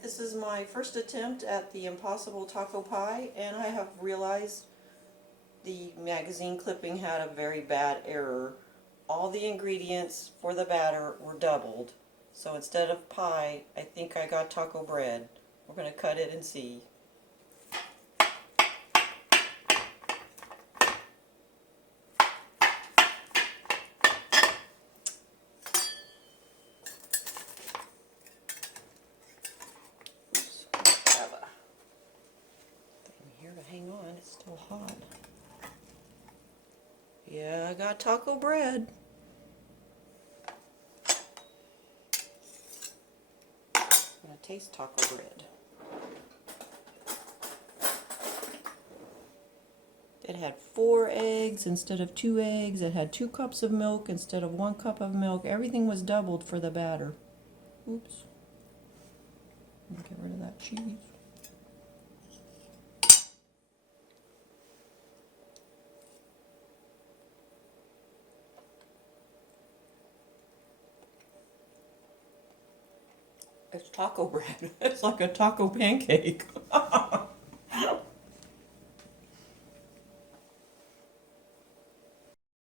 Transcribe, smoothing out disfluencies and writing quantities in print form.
Alright, this is my first attempt at the Impossible Taco Pie, and I have realized the magazine clipping had a very bad error. All the ingredients for the batter were doubled, so instead of pie, I think I got taco bread. We're going to cut it and see. Hang on, it's still hot. Yeah, I got taco bread. I'm gonna taste taco bread. It had 4 eggs instead of 2 eggs. It had 2 cups of milk instead of 1 cup of milk. Everything was doubled for the batter. Oops. Get rid of that cheese. It's taco bread. It's like a taco pancake.